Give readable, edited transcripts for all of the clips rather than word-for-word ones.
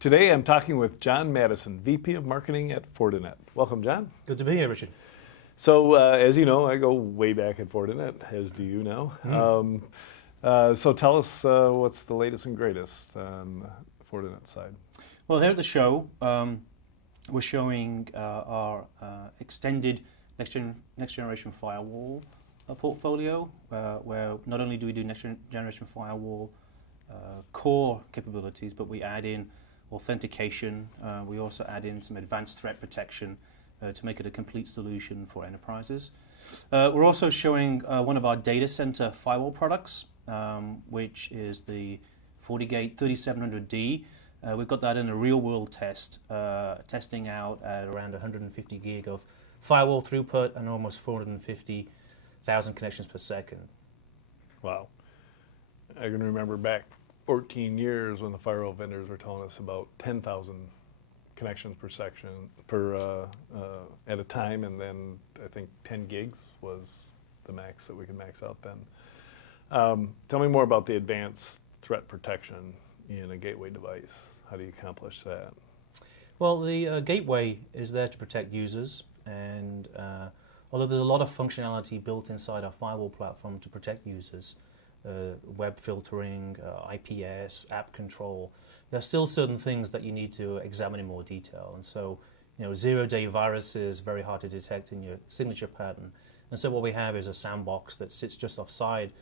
Today I'm talking with John Maddison, VP of Marketing at Fortinet. Welcome, John. Good to be here, Richard. So, as you know, I go way back at Fortinet, as do you now. So tell us what's the latest and greatest on the Fortinet side. Well, here at the show, we're showing our extended next generation firewall portfolio, where not only do we do next generation firewall core capabilities, but we add in authentication. We also add in some advanced threat protection to make it a complete solution for enterprises. We're also showing one of our data center firewall products, which is the FortiGate 3700D. We've got that in a real-world test, testing out at around 150 gig of firewall throughput and almost 450,000 connections per second. Wow. I can remember back 14 years when the firewall vendors were telling us about 10,000 connections per section at a time, and then I think 10 gigs was the max that we could max out then. Tell me more about the advanced threat protection in a gateway device. How do you accomplish that? Well, the gateway is there to protect users, and although there's a lot of functionality built inside our firewall platform to protect users, web filtering, IPS, app control, there's still certain things that you need to examine in more detail. And so, zero-day viruses, very hard to detect in your signature pattern. And so what we have is a sandbox that sits just offside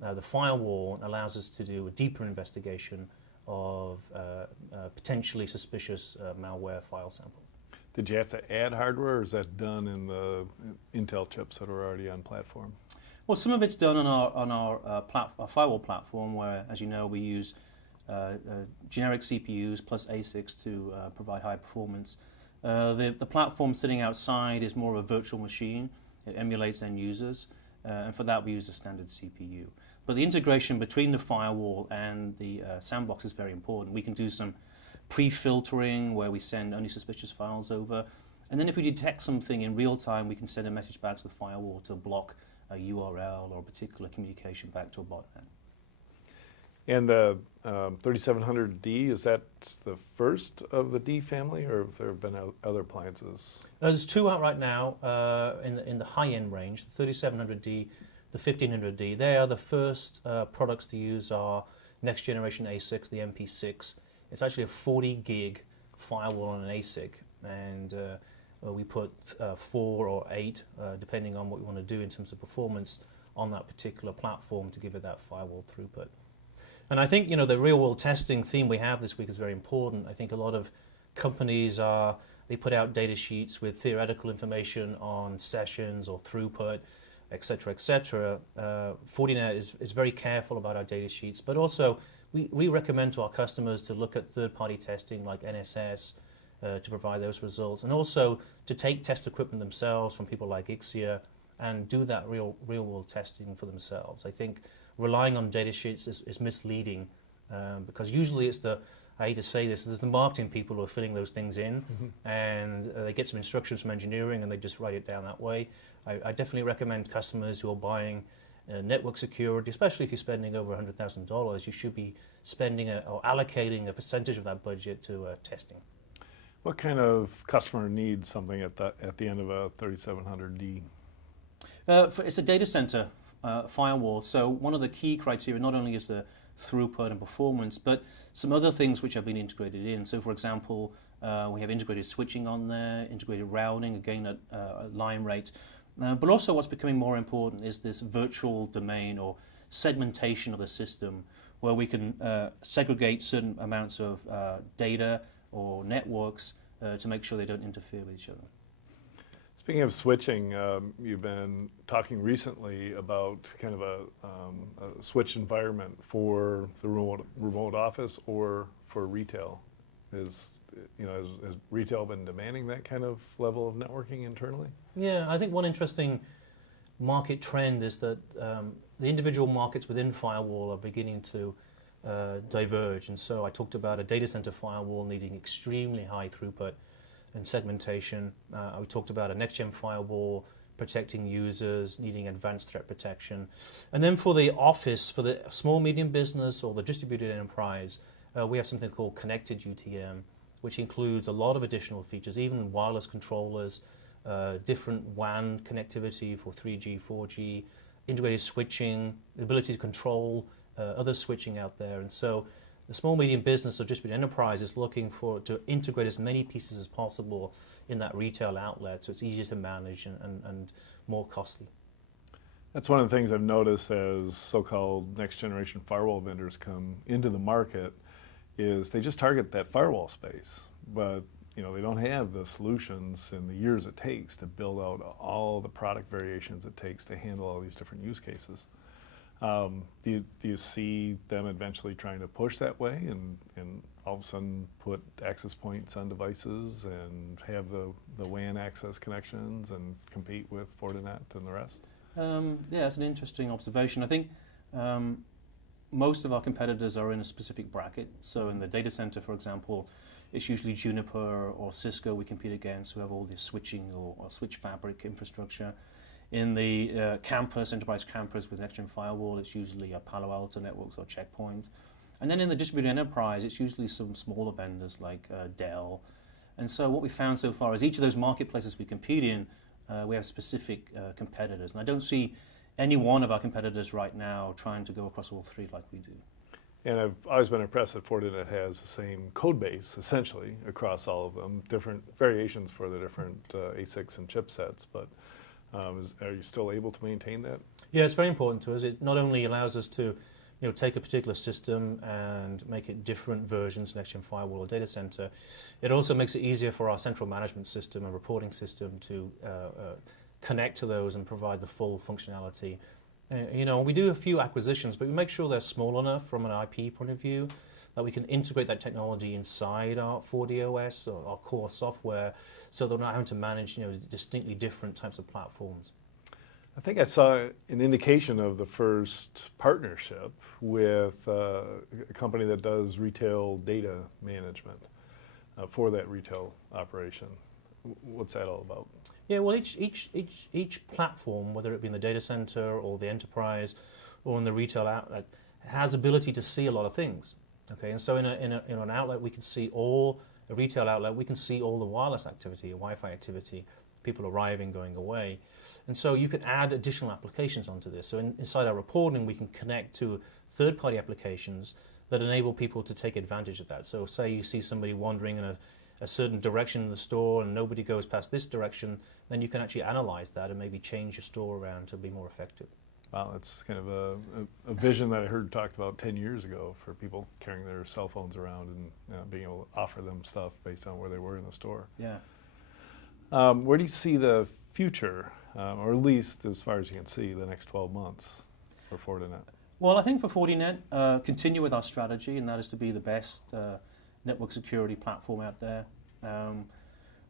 the firewall and allows us to do a deeper investigation of potentially suspicious malware file samples. Did you have to add hardware, or is that done in the Intel chips that are already on platform? Well, some of it's done on our firewall platform, where, as you know, we use generic CPUs plus ASICs to provide high performance. The platform sitting outside is more of a virtual machine. It emulates end users, and for that we use a standard CPU. But the integration between the firewall and the sandbox is very important. We can do some pre-filtering where we send only suspicious files over, and then if we detect something in real time, we can send a message back to the firewall to block a URL or a particular communication back to a botnet. And the 3700D, is that the first of the D family, or have there been other appliances? There's two out right now in the high-end range, the 3700D, the 1500D. They are the first products to use our next generation ASIC, the MP6. It's actually a 40 gig firewall on an ASIC, and we put 4 or 8, depending on what we want to do in terms of performance, on that particular platform to give it that firewall throughput. And I think the real-world testing theme we have this week is very important. I think a lot of companies they put out data sheets with theoretical information on sessions or throughput, et cetera, et cetera. Fortinet is very careful about our data sheets, but also we recommend to our customers to look at third-party testing like NSS to provide those results, and also to take test equipment themselves from people like Ixia and do that real-world testing for themselves. I think relying on data sheets is misleading because usually it's I hate to say this, there's the marketing people who are filling those things in, and they get some instructions from engineering and they just write it down that way. I definitely recommend customers who are buying network security, especially if you're spending over $100,000, you should be spending or allocating a percentage of that budget to testing. What kind of customer needs something at the end of a 3700D? It's a data center firewall, so one of the key criteria not only is the throughput and performance, but some other things which have been integrated in. So, for example, we have integrated switching on there, integrated routing, again at line rate. But also what's becoming more important is this virtual domain or segmentation of the system, where we can segregate certain amounts of data or networks to make sure they don't interfere with each other. Speaking of switching, you've been talking recently about kind of a switch environment for the remote office or for retail. Has retail been demanding that kind of level of networking internally? Yeah, I think one interesting market trend is that the individual markets within firewall are beginning to diverge. And so I talked about a data center firewall needing extremely high throughput and segmentation. We talked about a next-gen firewall protecting users, needing advanced threat protection. And then for the office, for the small, medium business or the distributed enterprise, we have something called connected UTM, which includes a lot of additional features, even wireless controllers, different WAN connectivity for 3G, 4G, integrated switching, the ability to control other switching out there. And so the small, medium business or distributed enterprise is looking to integrate as many pieces as possible in that retail outlet so it's easier to manage and more costly. That's one of the things I've noticed as so-called next generation firewall vendors come into the market is they just target that firewall space, but they don't have the solutions and the years it takes to build out all the product variations it takes to handle all these different use cases. Do you see them eventually trying to push that way and all of a sudden put access points on devices and have the WAN access connections and compete with Fortinet and the rest? Yeah, that's an interesting observation. I think most of our competitors are in a specific bracket. So in the data center, for example, it's usually Juniper or Cisco we compete against, who have all this switching or switch fabric infrastructure. In the campus, enterprise campus with next-gen firewall, it's usually a Palo Alto Networks or Checkpoint. And then in the distributed enterprise, it's usually some smaller vendors like Dell. And so what we found so far is each of those marketplaces we compete in, we have specific competitors. And I don't see any one of our competitors right now trying to go across all three like we do. And I've always been impressed that Fortinet has the same code base, essentially, across all of them, different variations for the different ASICs and chipsets, but are you still able to maintain that? Yeah, it's very important to us. It not only allows us to take a particular system and make it different versions, next-gen firewall or data center, it also makes it easier for our central management system and reporting system to connect to those and provide the full functionality. We do a few acquisitions, but we make sure they're small enough from an IP point of view that we can integrate that technology inside our 4DOS or our core software so they're not having to manage distinctly different types of platforms. I think I saw an indication of the first partnership with a company that does retail data management for that retail operation. What's that all about? Yeah, well, each platform, whether it be in the data center or the enterprise or in the retail outlet, has ability to see a lot of things. Okay, and so in an outlet we can see a retail outlet, we can see all the wireless activity, Wi-Fi activity, people arriving, going away. And so you can add additional applications onto this. So inside our reporting, we can connect to third-party applications that enable people to take advantage of that. So say you see somebody wandering in a certain direction in the store and nobody goes past this direction, then you can actually analyze that and maybe change your store around to be more effective. Wow, that's kind of a vision that I heard talked about 10 years ago for people carrying their cell phones around and being able to offer them stuff based on where they were in the store. Yeah. Where do you see the future, or at least as far as you can see, the next 12 months for Fortinet? Well, I think for Fortinet, continue with our strategy, and that is to be the best network security platform out there.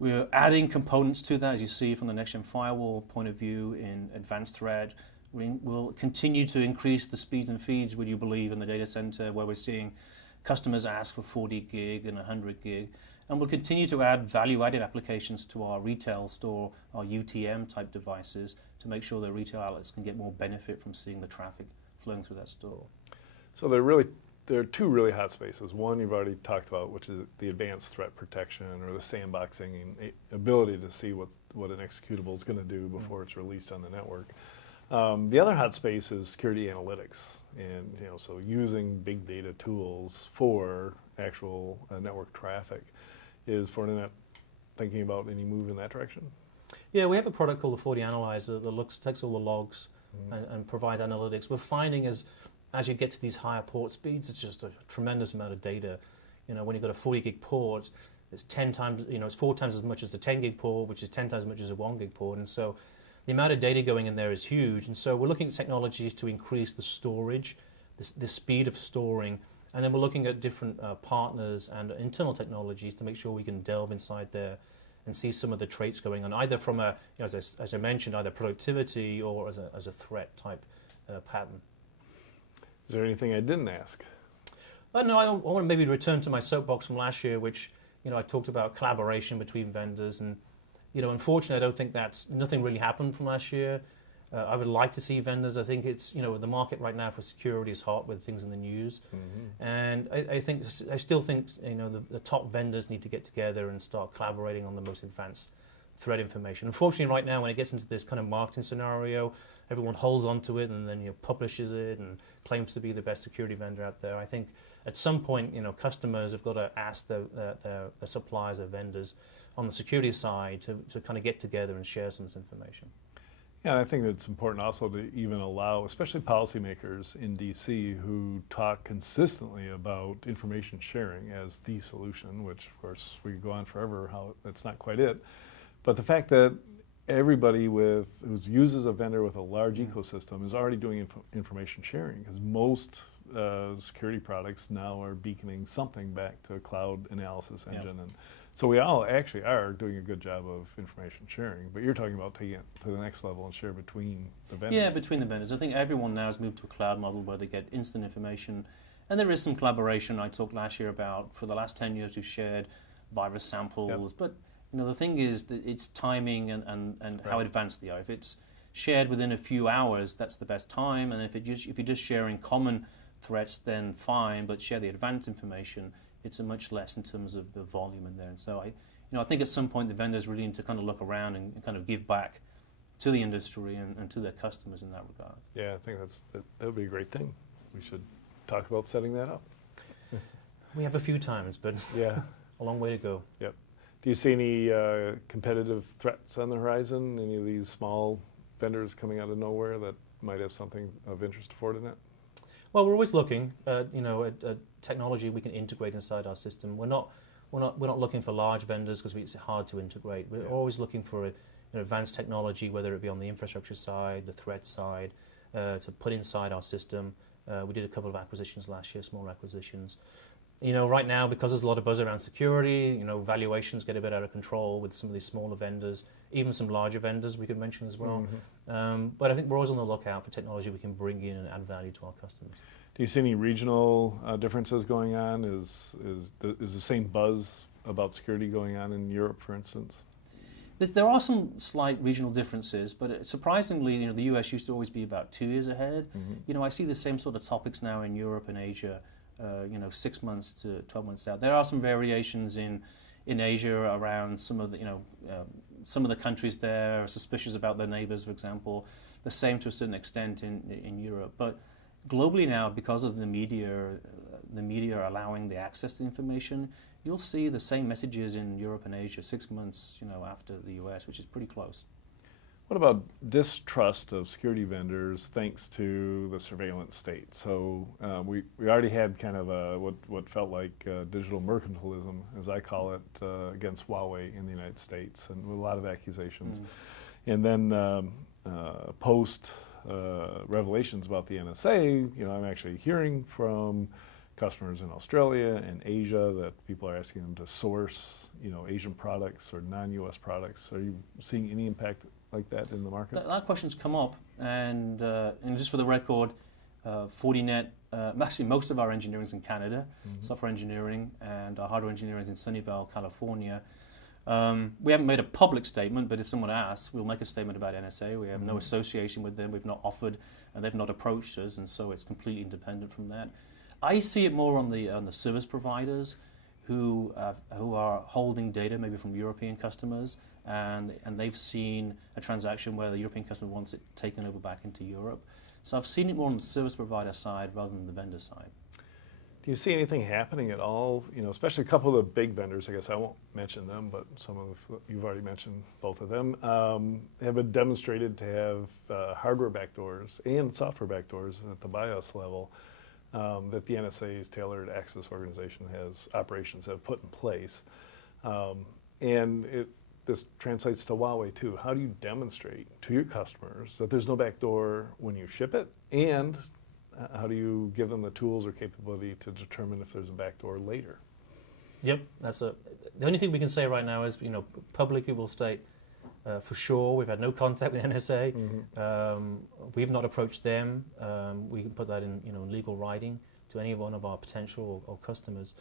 We're adding components to that, as you see from the next-gen firewall point of view in advanced threat. We'll continue to increase the speeds and feeds, would you believe, in the data center, where we're seeing customers ask for 40 gig and 100 gig. And we'll continue to add value-added applications to our retail store, our UTM type devices, to make sure that retail outlets can get more benefit from seeing the traffic flowing through that store. So there are two really hot spaces. One you've already talked about, which is the advanced threat protection or the sandboxing and ability to see what an executable is going to do before it's released on the network. The other hot space is security analytics, and so using big data tools for actual network traffic. Is Fortinet thinking about any move in that direction? Yeah, we have a product called the FortiAnalyzer that takes all the logs and provides analytics. We're finding as you get to these higher port speeds, it's just a tremendous amount of data. When you've got a 40 gig port, it's 10 times, it's 4 times as much as the 10 gig port, which is 10 times as much as a 1 gig port, and so the amount of data going in there is huge. And so we're looking at technologies to increase the storage, the speed of storing. And then we're looking at different partners and internal technologies to make sure we can delve inside there and see some of the traits going on, either from as I mentioned, either productivity or as a threat type pattern. Is there anything I didn't ask? No, I want to maybe return to my soapbox from last year, which I talked about collaboration between vendors, and unfortunately, I don't think nothing really happened from last year. I would like to see vendors. I think it's, the market right now for security is hot with things in the news. And I still think, the top vendors need to get together and start collaborating on the most advanced threat information. Unfortunately, right now, when it gets into this kind of marketing scenario, everyone holds onto it and then publishes it and claims to be the best security vendor out there. I think at some point, customers have got to ask their suppliers, their vendors on the security side to kind of get together and share some of this information. Yeah, and I think it's important also to even allow, especially policymakers in DC who talk consistently about information sharing as the solution, which of course we could go on forever how that's not quite it. But the fact that everybody who uses a vendor with a large ecosystem is already doing information sharing, because most security products now are beaconing something back to a cloud analysis engine. And so we all actually are doing a good job of information sharing, but you're talking about taking it to the next level and share between the vendors. Yeah, between the vendors. I think everyone now has moved to a cloud model where they get instant information, and there is some collaboration. I talked last year about, for the last 10 years we've shared virus samples, but the thing is that it's timing and how advanced they are. If it's shared within a few hours, that's the best time, and if you're just sharing common threats, then fine, but share the advanced information, it's a much less in terms of the volume in there. And so I think at some point the vendors really need to kind of look around and kind of give back to the industry and to their customers in that regard. Yeah, I think that would be a great thing. We should talk about setting that up. We have a few times, but yeah, a long way to go. Yep. Do you see any competitive threats on the horizon? Any of these small vendors coming out of nowhere that might have something of interest to Fortinet? Well, we're always looking, at technology we can integrate inside our system. We're not looking for large vendors because it's hard to integrate. We're always looking for advanced technology, whether it be on the infrastructure side, the threat side, to put inside our system. We did a couple of acquisitions last year, small acquisitions. Right now, because there's a lot of buzz around security, valuations get a bit out of control with some of these smaller vendors, even some larger vendors we could mention as well. But I think we're always on the lookout for technology we can bring in and add value to our customers. Do you see any regional differences going on? Is the same buzz about security going on in Europe, for instance? There are some slight regional differences, but surprisingly, the US used to always be about 2 years ahead. I see the same sort of topics now in Europe and Asia. 6 months to 12 months out. There are some variations in Asia around some of the countries there are suspicious about their neighbors, for example. The same to a certain extent in Europe. But globally now, because of the media allowing the access to information, you'll see the same messages in Europe and Asia 6 months, after the US, which is pretty close. What about distrust of security vendors thanks to the surveillance state? So we already had kind of what felt like digital mercantilism, as I call it, against Huawei in the United States, and with a lot of accusations. And then post revelations about the NSA, I'm actually hearing from customers in Australia and Asia that people are asking them to source, Asian products or non-US products. Are you seeing any impact like that in the market? That question's come up, and just for the record, Fortinet, actually most of our engineering is in Canada, software engineering, and our hardware engineering is in Sunnyvale, California. We haven't made a public statement, but if someone asks, we'll make a statement about NSA. We have no association with them. We've not offered, and they've not approached us, and so it's completely independent from that. I see it more on the service providers who are holding data maybe from European customers, and they've seen a transaction where the European customer wants it taken over back into Europe. So I've seen it more on the service provider side rather than the vendor side. Do you see anything happening at all? Especially a couple of the big vendors, I guess I won't mention them, but some of you've already mentioned both of them, have been demonstrated to have hardware backdoors and software backdoors at the BIOS level that the NSA's Tailored Access Organization operations have put in place. And this translates to Huawei too. How do you demonstrate to your customers that there's no backdoor when you ship it? And how do you give them the tools or capability to determine if there's a backdoor later? Yep, the only thing we can say right now is, publicly we'll state for sure we've had no contact with NSA. We've not approached them. We can put that in, legal writing to any one of our potential or customers.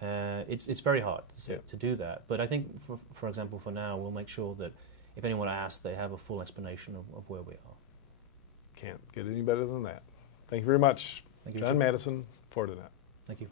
It's very hard to do that. But I think, for example, for now, we'll make sure that if anyone asks, they have a full explanation of where we are. Can't get any better than that. Thank you very much. Thank you, John Richard. Maddison, Fortinet. Thank you.